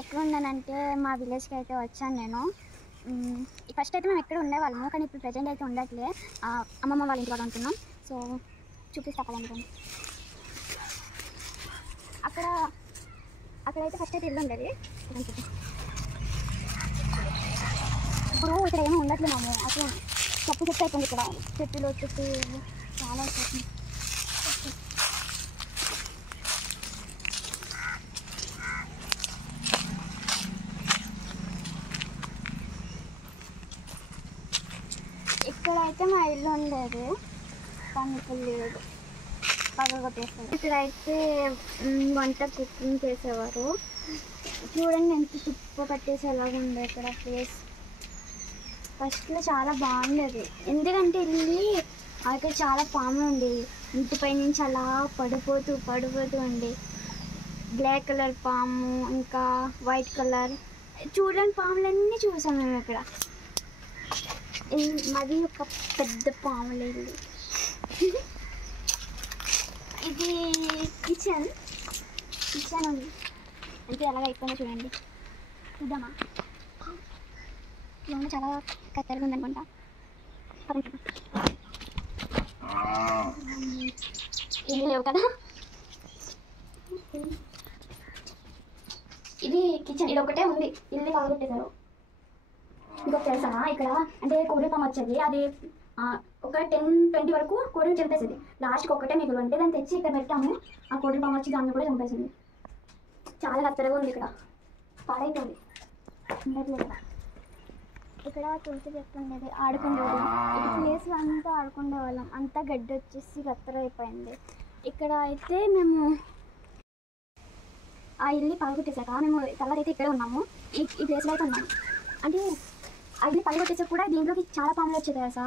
ఎక్కడ ఉన్నానంటే మా విలేజ్కి అయితే వచ్చాను నేను. ఫస్ట్ అయితే మేము ఎక్కడ ఉండేవాళ్ళము, కానీ ఇప్పుడు ప్రజెంట్ అయితే ఉండట్లే. అమ్మమ్మ వాళ్ళ ఇంటి వాళ్ళు ఉంటున్నాం. సో చూపిస్తా కదండి. అక్కడైతే ఫస్ట్ అయితే ఇల్లు ఉండేది. ఇప్పుడు ఇక్కడ ఏమీ ఉండట్లేదు మేము. అసలు చెట్టు అయిపోయింది. ఇక్కడ చెట్టులు చుట్టూ చాలా వచ్చేసింది. ఇక్కడైతే మా ఇల్లు ఉండేది, కానీ ఇప్పుడు లేదు, పగలు కొట్టేస్తారు. ఇక్కడైతే వంట కుకింగ్ చేసేవారు. చూడండి ఎంత తుప్పు పట్టేసేలాగా ఉంది ఇక్కడ ప్లేస్. ఫస్ట్లో చాలా బాగుండేది, ఎందుకంటే ఇల్లు అక్కడ చాలా పాములు ఉండేవి. ఇంటిపై నుంచి అలా పడిపోతూ ఉండే బ్లాక్ కలర్ పాము, ఇంకా వైట్ కలర్, చూడండి పాములన్నీ చూసాం మేము ఇక్కడ. మాది ఒక పెద్ద పాముల ఇల్లు. ఇది కిచెన్ ఉంది అంటే అలాగ అయిపోయిందో చూడండి. చూద్దామా? లోన చాలా కత్తెరగా ఉందనుకుంటా. ఏమీ లేవు కదా. ఇది కిచెన్, ఇది ఒకటే ఉంది. ఇల్లు పగలగొట్టేశారు. ఇంకొక తెలుసా, ఇక్కడ అంటే కోడి పాము వచ్చేది. అది ఒక 10-20 వరకు కోడిని చంపేసేది. లాస్ట్కి ఒక్కటే మిగులు అంటే దాన్ని తెచ్చి ఇక్కడ పెట్టాము. ఆ కోడి పాము వచ్చి దాన్ని కూడా చంపేసింది. చాలా కత్తెరగా ఉంది. ఇక్కడ పాడైపోయింది, ఉండట్లేదు కదా. ఇక్కడ తులసి చెట్టు ఉండేది, ఆడుకునేది. ఈ ప్లేస్ అంతా ఆడుకునే వాళ్ళం. అంతా గడ్డి వచ్చేసి కత్తెర అయిపోయింది. ఇక్కడ అయితే మేము ఆ ఇల్లు పగలగొట్టేసాక మేము తర్వాత అయితే ఇక్కడే ఉన్నాము. ఈ ప్లేస్లో అయితే ఉన్నాము. అంటే ఆ ఇల్లు పగలగొట్టేసాక కూడా దీంట్లోకి చాలా పాములు వచ్చేది కదా.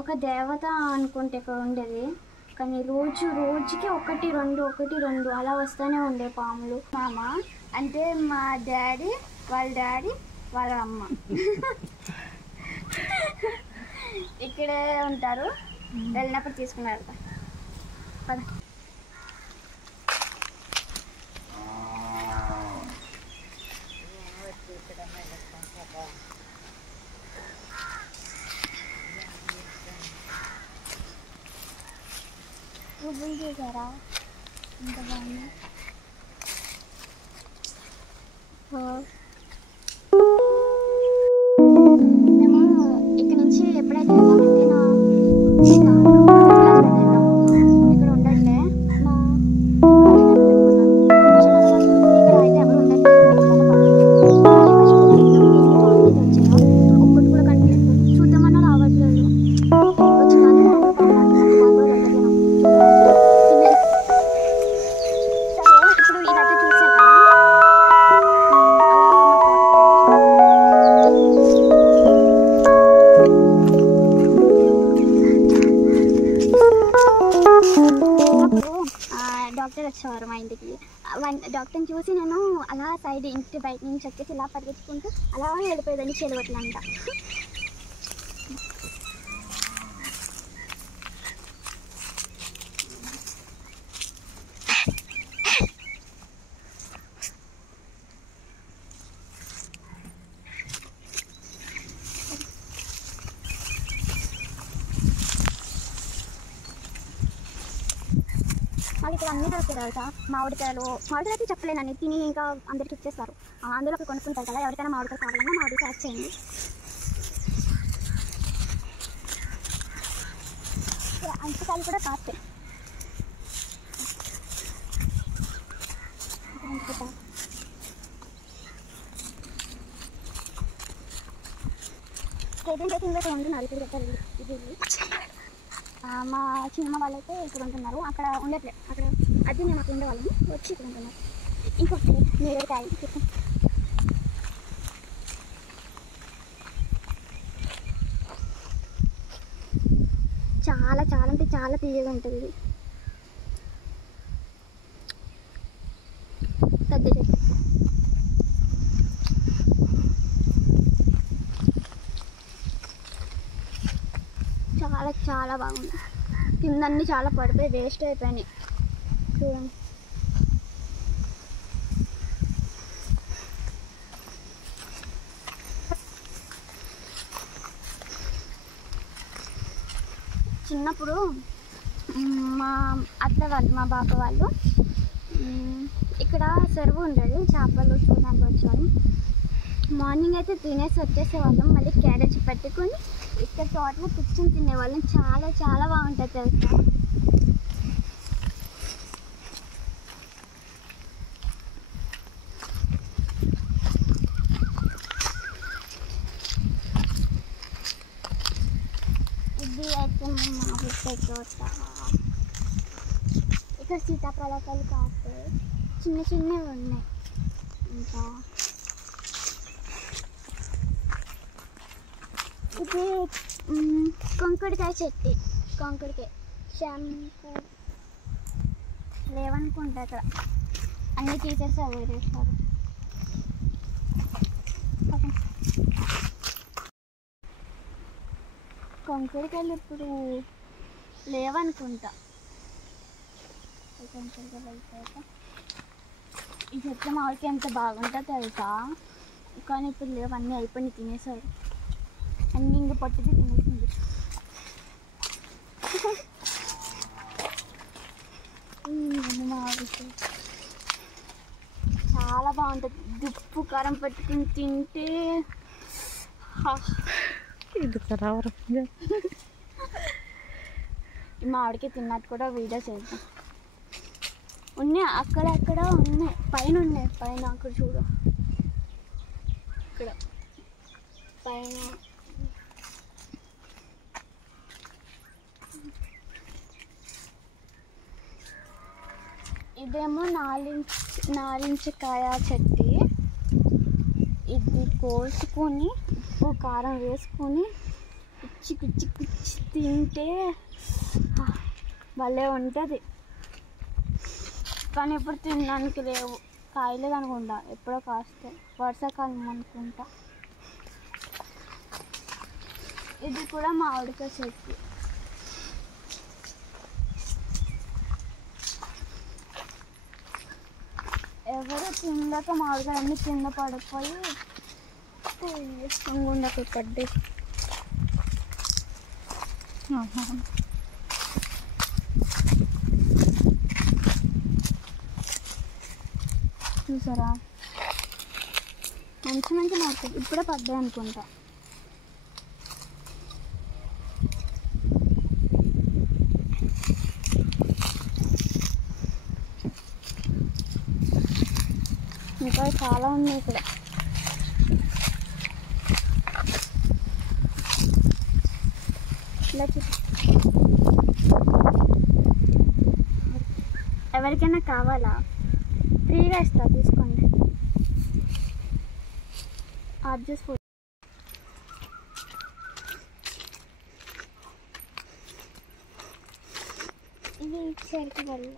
ఒక దేవత అనుకుంటే ఇక్కడ ఉండేది, కానీ రోజుకి ఒకటి రెండు అలా వస్తూనే ఉండే పాములు. మామ అంటే మా డాడీ వాళ్ళ అమ్మ ఇక్కడే ఉంటారు. వెళ్ళినప్పుడు తీసుకున్నారు. పద. పువ్వులు చూసారా ఎంత బాగుంది. మేము ఇక్కడ నుంచి ఎప్పుడైతే వెళ్ళామంటే ఇక్కడ ఉండట్లే. ఇక్కడ అయితే ఎవరు ఉండట్లేదు. ఒక్కటి కూడా కంటే చూద్దామన్నా రావట్లేదు. డాక్టర్ వచ్చేవారు మా ఇంటికి. డాక్టర్ని చూసి నేను అలా సైడ్ ఇంటి బయట నుంచి వచ్చేసి ఇలా పరిగెత్తుకుంటూ అలా వెళ్ళిపోయేదాన్ని చెలవట్లంట. మాకు ఇక్కడ అన్నీ దొరుకుతాయి కదా. మామిడికాయలు అయితే చెప్పలేనని తిని ఇంకా అందరికి ఇచ్చేస్తారు. అందులో కొనుక్కుంటారు కదా. ఎవరికైనా మామిడికాయలు కావాలన్నా మామిడికాయ వచ్చేయండి. అంతకాయలు కూడా కాస్తే ప్రెజెంట్ అయితే ఇంకా ఉంటున్నారు. ఇప్పుడు చెప్పారు ఇది మా చిన్నమ్మ వాళ్ళైతే ఇక్కడ ఉంటున్నారు. అక్కడ ఉండట్లేదు. అక్కడ అది మేము అక్కడ ఉండేవాళ్ళము, వచ్చి ఇక్కడ ఉంటున్నారు. ఇంకొకటి నేరేడుకాయ చాలా అంటే చాలా తీయగా ఉంటుంది. ఇది పెద్ద చెట్టు. చాలా బాగుంది. కిందన్నీ చాలా పడిపోయి వేస్ట్ అయిపోయినాయి. చూడండి చిన్నప్పుడు మా అత్త వాళ్ళు మా బాబా వాళ్ళు ఇక్కడ చెరువు ఉండేది, చేపలు చూడడానికి వచ్చాము. మార్నింగ్ అయితే తినేసి వచ్చేసేవాళ్ళం, మళ్ళీ క్యారేజ్ పెట్టుకొని ఇక్కడ తోటలో కూర్చొని తినేవాళ్ళం. చాలా చాలా బాగుంటుంది తెలుసా. ఇది అయితే మా మామిడికాయ తోట. ఇక్కడ సీతాఫలకాయలు కాస్తాయి, చిన్న చిన్నవి ఉన్నాయి. ఇంకా ఇది కొంకుడికాయ చెట్టు, కొంకుడికాయ షాంపూ లేవనుకుంటా, అక్కడ అన్నీ తీసేసి వేరేసారు. కొంకుడికాయలు ఇప్పుడు లేవనుకుంటా. కొంకుడికాయలు అయిపోయాక ఈ చెట్ల మామిడికాయ ఎంత బాగుంటుందో తెలుసా, కానీ ఇప్పుడు లేవు, అన్నీ అయిపోయి తినేసారు. అన్నీ ఇంక పట్టుది తినేసింది. మామిడికాయ చాలా బాగుంటుంది, ఉప్పు కారం పెట్టుకుని తింటే. ఈ మామిడికాయ తిన్నట్టు కూడా వీడియో చేద్దాం. ఉన్నాయి అక్కడక్కడ ఉన్నాయి, పైన ఉన్నాయి, పైన అక్కడ చూడు, ఇక్కడ పైన. ఇదేమో నారింజకాయ చెట్టు. ఇది కోసుకొని ఉప్పు కారం వేసుకొని కుచ్చి కుచ్చి కుచ్చి తింటే భలే ఉంటుంది. కానీ ఇప్పుడు తినడానికి లేవు, కాయలేదు అనుకుంటా, ఎప్పుడో కాస్తాయి, వర్షాకాలం అనుకుంటా. ఇది కూడా మామిడికాయ చెట్టు. ఎవరు తిందాక మామిడికాయ అన్నీ కింద పడిపోయి ఉండక పడ్డాయి. చూసారా, మంచి మంచి మామిడికాయ ఇప్పుడే పడ్డాయి అనుకుంటా. ఇంకా చాలా ఉన్నాయి ఇక్కడ. ఎవరికైనా కావాలా, ఫ్రీగా ఇస్తా, తీసుకోండి. జ్యూస్ ఇది సరికి వల్ల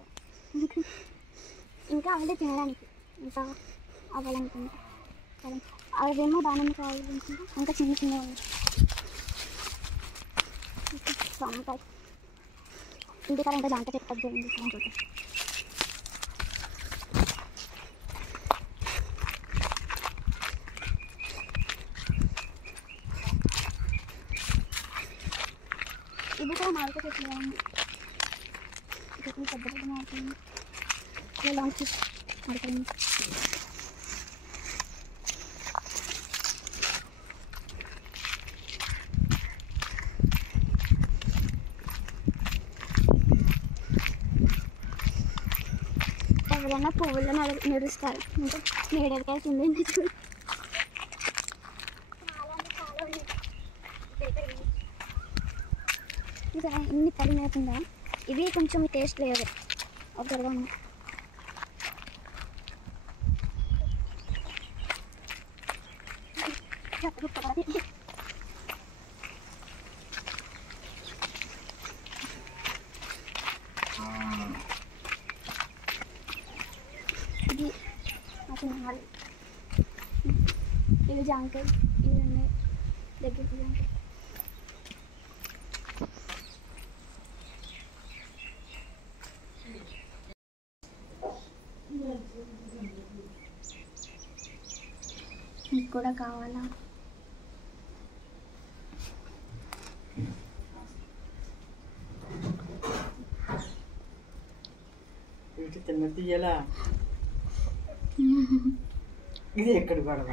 ఇంకా అవే తినడానికి ఇంకా అవ్వాలనుకుంటా. అవేమో దానిమ్మ కావాలనుకుంటా. ఇంకా చిన్న చిన్న జామకాయ, ఇంటికాడ ఇంకా జామకాయ చెప్తాను చూడండి. ఇది కూడా మామిడికాయ చెట్లు బాగుంది, పెద్ద పెద్ద మామిడికాయ లాంగ్ పీస్ మామిడికాయ. ఎవరైనా పువ్వుల్లో నడుస్తారు, ఇంకా నీడకాయ కింద చూడు. ఇదా ఇన్ని పడి లేకుండా ఇవి కొంచెం టేస్ట్ లేదు, ఒకరుగా ఉన్నాయి. ఇది ఇది జాంకాయ, ఇవి ఉన్నాయి దగ్గరికి జాంకాయ. మీకు కూడా కావాలా? తిన్న తీయాలా ఇది ఎక్కడ గొడవ